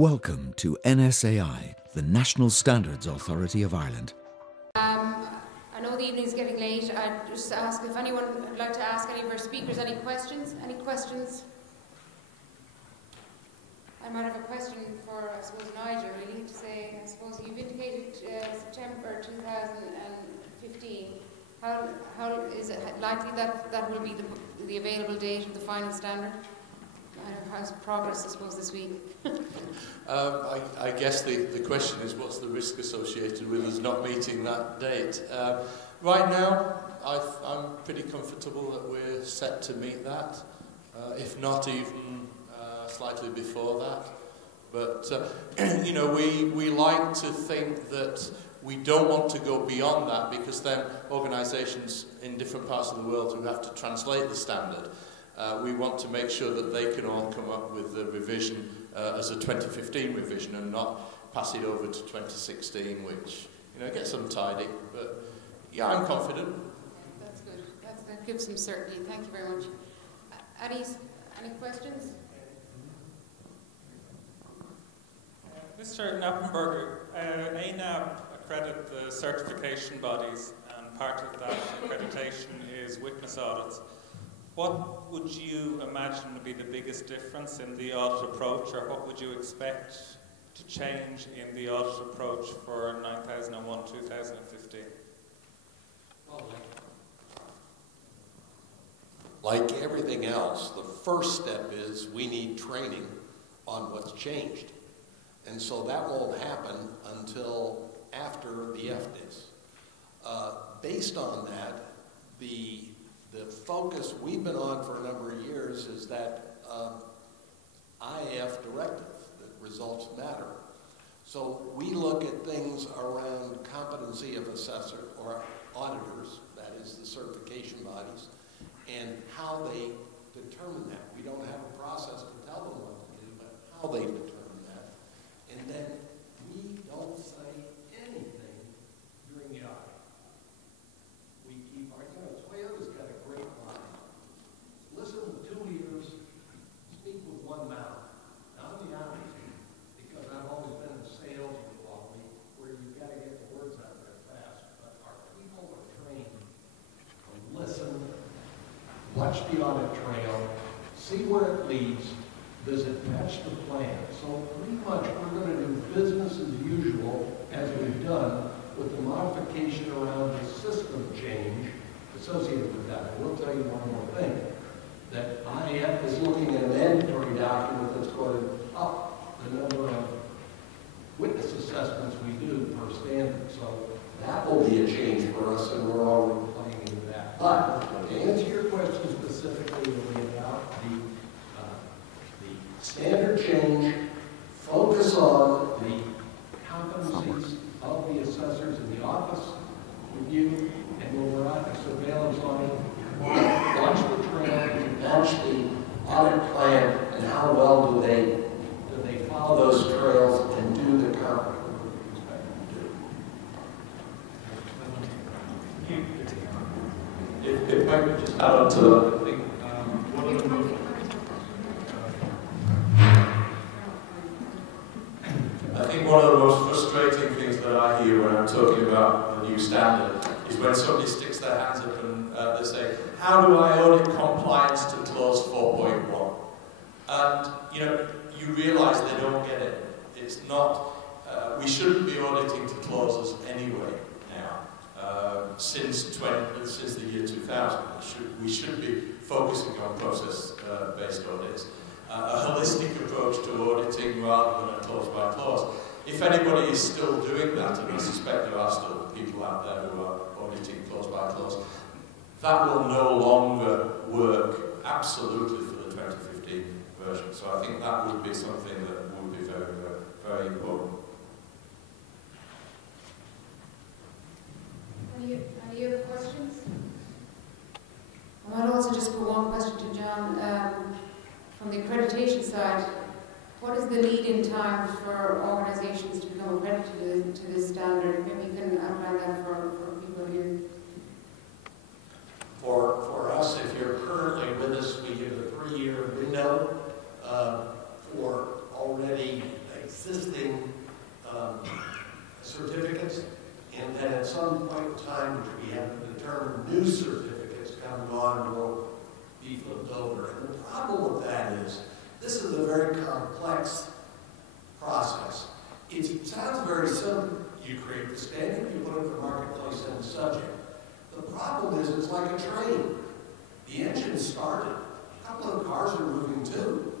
Welcome to NSAI, the National Standards Authority of Ireland. I know the evening's getting late. I'd just ask if anyone would like to ask any of our speakers any questions. Any questions? I might have a question for, I suppose, Nigel, really, to say, I suppose you've indicated September 2015. How is it likely that that will be the available date of the final standard? How's progress, I suppose, this week? I guess the question is, what's the risk associated with us not meeting that date? Right now, I'm pretty comfortable that we're set to meet that, if not even slightly before that. But, you know, we like to think that we don't want to go beyond that, because then organisations in different parts of the world who have to translate the standard, we want to make sure that they can all come up with the revision as a 2015 revision and not pass it over to 2016, which, you know, gets untidy. But yeah, I'm confident. That's good. That gives some certainty. Thank you very much. Any questions? Mr. Knappenberger, ANAB accredit the certification bodies, and part of that accreditation is witness audits. What would you imagine would be the biggest difference in the audit approach, or what would you expect to change in the audit approach for 9001-2015? Well, like everything else, the first step is we need training on what's changed. And so that won't happen until after the FDIS. Based on that, the focus we've been on for a number of years is that IAF directive, that results matter. So we look at things around competency of assessor or auditors, that is the certification bodies, and how they determine that. We don't have a process to tell them what to do, but how they determine that. And then we don't say anything during the audit. We keep our, Toyota's got a great line. Listen to two ears, speak with one mouth. Now, I'm the opposite, because I've always been in sales involvement where you've got to get the words out there fast. But our people are trained to listen, watch the audit trail, see where it leads. Does it match the plan? So pretty much we're going to do business as usual, as we've done, with the modification around the system change associated with that. I will tell you one more thing, that IAF is looking at a mandatory document that's going to up the number of witness assessments we do per standard. So that will be a change for us, and we're already playing into that. But to answer your question specifically about the standard change, focus on the competencies of the assessors in the office, review, and when we're out of surveillance on it, watch the trail, watch the audit plan, and how well do they follow those trails and do the competent work we expect them to do. If I could just add on to that, I think one of the most one of the most frustrating things that I hear when I'm talking about the new standard is when somebody sticks their hands up and they say, how do I audit compliance to clause 4.1? And, you know, you realise they don't get it. It's not, we shouldn't be auditing to clauses anyway now. Since the year 2000, we should be focusing on process-based audits. A holistic approach to auditing rather than a clause by clause. If anybody is still doing that, and I suspect there are still people out there who are auditing clause by clause, that will no longer work absolutely for the 2015 version. So I think that would be something that would be very, very, very important. Any other questions? I might also just put one question to John. From the accreditation side, what is the lead-in time for organisations to become accredited to this standard? Maybe you can outline that for people here. For us, if you're currently with us, we give a 3-year window for already some point in time, which we have to determine, new certificates come and on and will be flipped over. And the problem with that is, this is a very complex process. It sounds very simple. You create the standard, you put it in the marketplace and the subject. The problem is, it's like a train. The engine started. A couple of cars are moving too.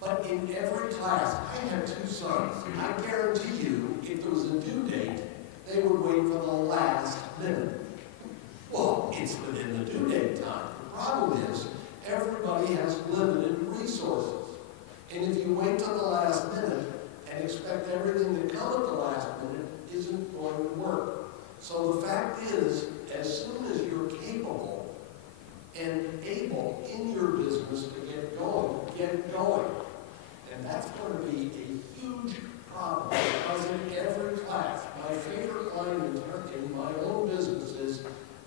But in every class, I have 2 sons. I guarantee you, if there was a due date, they would wait for the last minute. Well, it's within the due date time. The problem is, everybody has limited resources. And if you wait till the last minute and expect everything to come at the last minute, isn't going to work. So the fact is, as soon as you're capable and able in your business to get going. And that's going to be a huge problem, because in every class, my favorite line in my own business is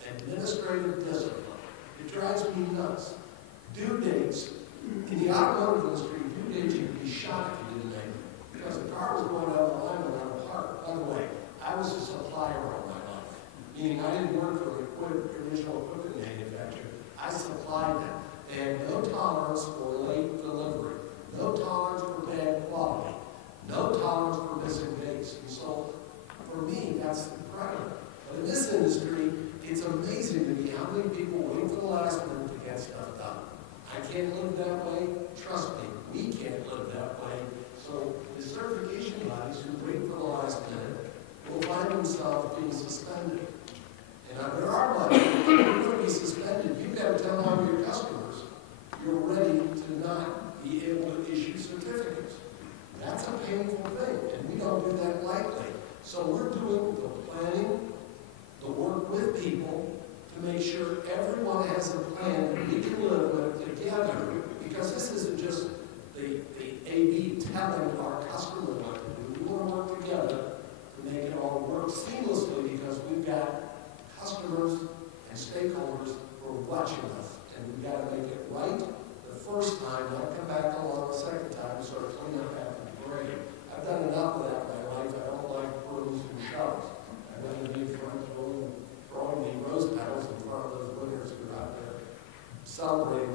administrative discipline. It drives me nuts. Due dates. In the automotive industry, due dates, you'd be shocked if you didn't make them, because the car was going down the line without a part. By the way, I was a supplier all my life, meaning I didn't work for the original equipment manufacturer. I supplied them. They had no tolerance for late delivery, no tolerance for bad quality, no tolerance for missing dates. And so, for me, that's incredible. But in this industry, it's amazing to me how many people wait for the last minute to get stuff done. I can't live that way. Trust me, we can't live that way. So the certification bodies who wait for the last minute will find themselves being suspended. And under our budget, if you're going to be suspended, you've got to tell all of your customers you're ready to not be able to issue certificates. That's a painful thing, and we don't do that lightly. So we're doing the planning, the work with people, to make sure everyone has a plan that we can live with together, because this isn't just the AB telling our customer what to do. We want to work together to make it all work seamlessly, because we've got customers and stakeholders who are watching us, and we've got to make it right the first time, not come back along the second time and sort of clean up after the parade. I've done enough of that in my life. I don't like brooms and shovels. I'd rather be in front throwing the rose petals in front of those winners who are out there celebrating